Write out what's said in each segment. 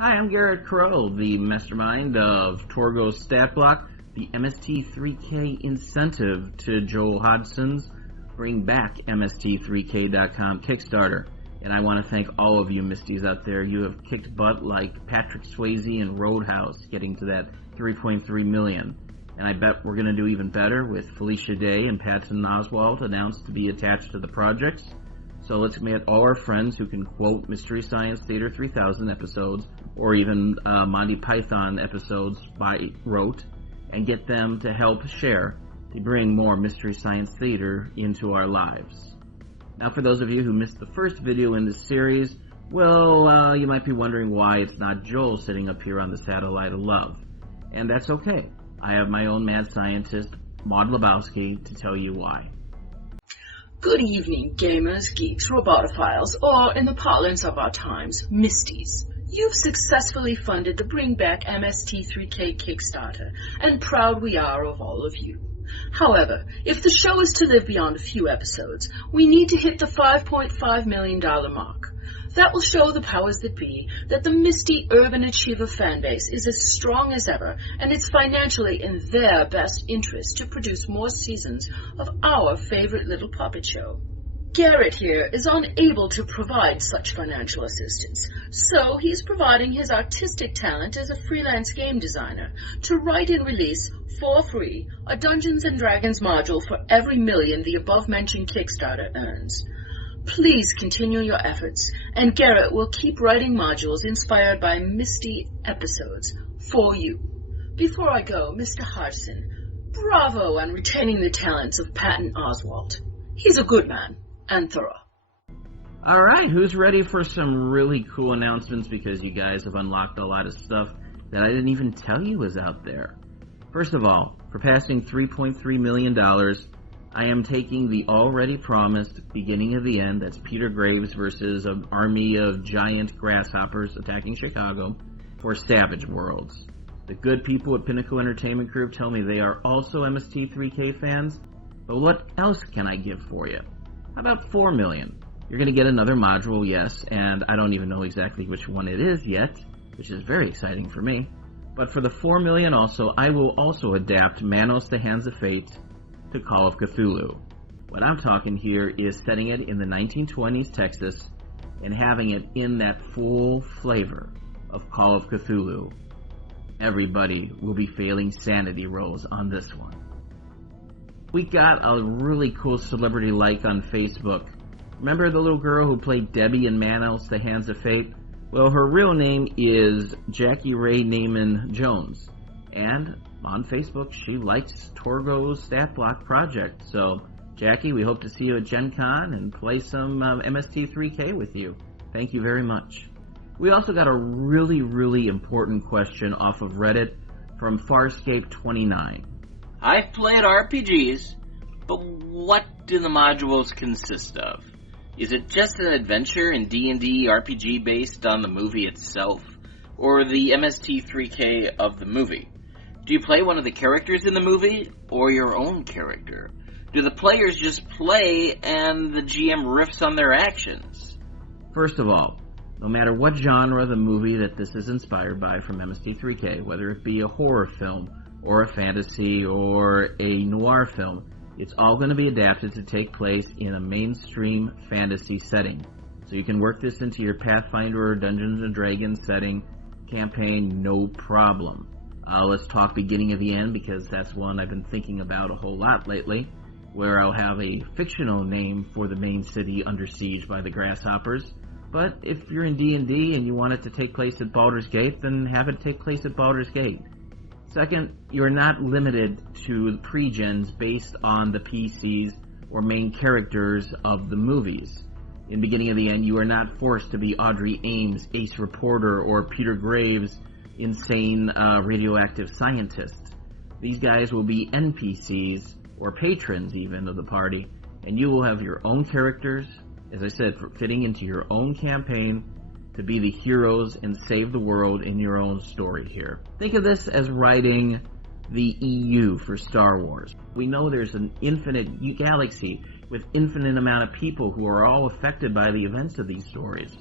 Hi, I'm Garrett Crow, the mastermind of Torgo's Stat Block, the MST3K Incentive to Joel Hodgson's Bring Back MST3K.com Kickstarter. And I want to thank all of you Misties out there. You have kicked butt like Patrick Swayze and Roadhouse, getting to that 3.3 million. And I bet we're going to do even better with Felicia Day and Patton Oswalt announced to be attached to the projects. So let's meet all our friends who can quote Mystery Science Theater 3000 episodes or even Monty Python episodes by rote and get them to help share to bring more Mystery Science Theater into our lives. Now, for those of you who missed the first video in this series, well, you might be wondering why it's not Joel sitting up here on the satellite of love. And that's okay. I have my own mad scientist, Maude Lebowski, to tell you why. Good evening, gamers, geeks, robotophiles, or, in the parlance of our times, Misties. You've successfully funded the Bring Back MST3K Kickstarter, and proud we are of all of you. However, if the show is to live beyond a few episodes, we need to hit the $5.5 million mark. That will show the powers that be that the Misty Urban Achiever fanbase is as strong as ever, and it's financially in their best interest to produce more seasons of our favorite little puppet show. Garrett here is unable to provide such financial assistance, so he's providing his artistic talent as a freelance game designer to write and release, for free, a Dungeons & Dragons module for every million the above-mentioned Kickstarter earns. Please continue your efforts, and Garrett will keep writing modules inspired by Misty episodes for you. Before I go, Mr. Hodgson, bravo on retaining the talents of Patton Oswalt. He's a good man and thorough. Alright, who's ready for some really cool announcements because you guys have unlocked a lot of stuff that I didn't even tell you was out there. First of all, for passing $3.3 million, I am taking the already promised beginning of the end, that's Peter Graves versus an army of giant grasshoppers attacking Chicago, for Savage Worlds. The good people at Pinnacle Entertainment Group tell me they are also MST3K fans, but what else can I give for you? How about 4 million? You're going to get another module, yes, and I don't even know exactly which one it is yet, which is very exciting for me. But for the 4 million also, I will also adapt Manos the Hands of Fate to Call of Cthulhu. What I'm talking here is setting it in the 1920s Texas and having it in that full flavor of Call of Cthulhu. Everybody will be failing sanity rolls on this one. We got a really cool celebrity like on Facebook. Remember the little girl who played Debbie in Manos the Hands of Fate? Well, her real name is Jackie Ray Naaman Jones. And on Facebook, she likes Torgo's Stat Block project. So, Jackie, we hope to see you at Gen Con and play some MST3K with you. Thank you very much. We also got a really, really important question off of Reddit from Farscape29. I've played RPGs, but what do the modules consist of? Is it just an adventure in D&D RPG based on the movie itself, or the MST3K of the movie? Do you play one of the characters in the movie, or your own character? Do the players just play and the GM riffs on their actions? First of all, no matter what genre the movie that this is inspired by from MST3K, whether it be a horror film, or a fantasy, or a noir film, it's all going to be adapted to take place in a mainstream fantasy setting. So you can work this into your Pathfinder or Dungeons & Dragons setting campaign, no problem. Let's talk beginning of the end, because that's one I've been thinking about a whole lot lately, where I'll have a fictional name for the main city under siege by the grasshoppers. But if you're in D&D and you want it to take place at Baldur's Gate, then have it take place at Baldur's Gate. Second, you're not limited to the pre-gens based on the PCs or main characters of the movies. In beginning of the end, you are not forced to be Audrey Ames, Ace Reporter, or Peter Graves, insane radioactive scientist. These guys will be NPCs, or patrons even, of the party, and you will have your own characters, as I said, fitting into your own campaign to be the heroes and save the world in your own story here. Think of this as writing the EU for Star Wars. We know there's an infinite galaxy with infinite amount of people who are all affected by the events of these stories.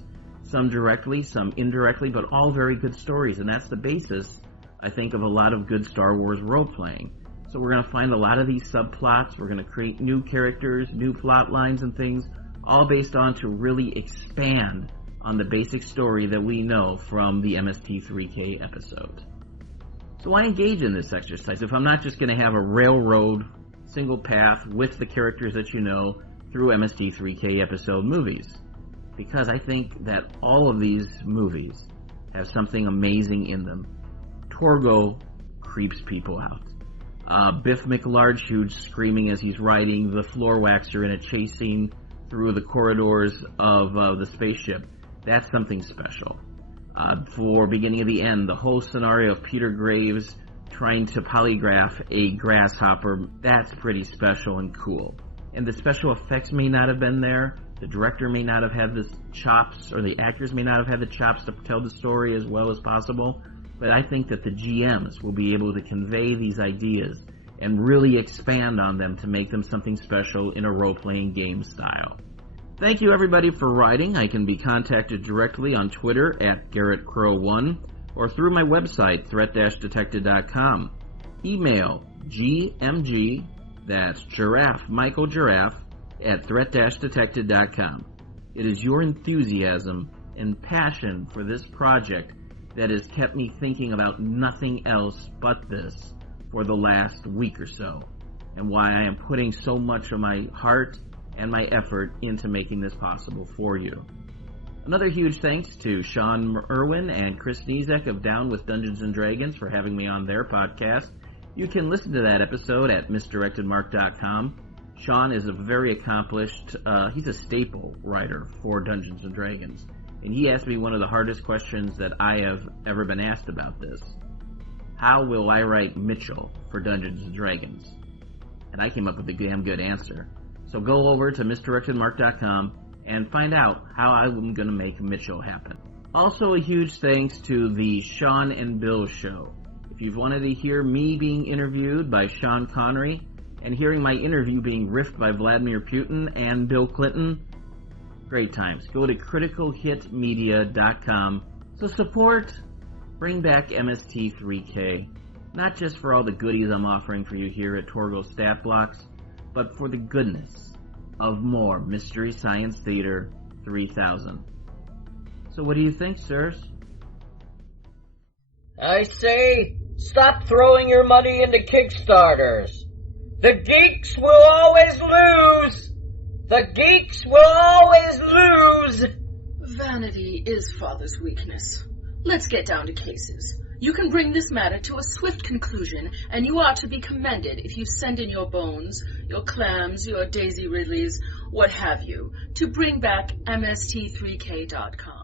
Some directly, some indirectly, but all very good stories. And that's the basis, I think, of a lot of good Star Wars role-playing. So we're going to find a lot of these subplots. We're going to create new characters, new plot lines and things, all based on to really expand on the basic story that we know from the MST3K episode. So why engage in this exercise if I'm not just going to have a railroad single path with the characters that you know through MST3K episode movies? Because I think that all of these movies have something amazing in them. Torgo creeps people out. Biff McLarge screaming as he's riding the floor waxer in a chase scene through the corridors of the spaceship. That's something special. For beginning of the end, the whole scenario of Peter Graves trying to polygraph a grasshopper, that's pretty special and cool. And the special effects may not have been there. The director may not have had the chops, or the actors may not have had the chops to tell the story as well as possible. But I think that the GMs will be able to convey these ideas and really expand on them to make them something special in a role-playing game style. Thank you everybody for writing. I can be contacted directly on Twitter at GarrettCrow1 or through my website, threat-detected.com. Email GMG, that's Giraffe, Michael Giraffe, at threat-detected.com. It is your enthusiasm and passion for this project that has kept me thinking about nothing else but this for the last week or so, and why I am putting so much of my heart and my effort into making this possible for you. Another huge thanks to Sean Irwin and Chris Nizek of Down with Dungeons & Dragons for having me on their podcast. You can listen to that episode at misdirectedmark.com. Sean is a very accomplished, he's a staple writer for Dungeons & Dragons. And he asked me one of the hardest questions that I have ever been asked about this. How will I write Mitchell for Dungeons & Dragons? And I came up with a damn good answer. So go over to misdirectedmark.com and find out how I'm going to make Mitchell happen. Also a huge thanks to the Sean and Bill Show. If you've wanted to hear me being interviewed by Sean Connery and hearing my interview being riffed by Vladimir Putin and Bill Clinton, great times. Go to criticalhitmedia.com. So support, bring back MST3K, not just for all the goodies I'm offering for you here at Torgo Stat Blocks, but for the goodness of more Mystery Science Theater 3000. So what do you think, sirs? I say, stop throwing your money into Kickstarters. The geeks will always lose! The geeks will always lose! Vanity is father's weakness. Let's get down to cases. You can bring this matter to a swift conclusion, and you are to be commended if you send in your bones, your clams, your daisy ridleys, what have you, to bring back MST3K.com.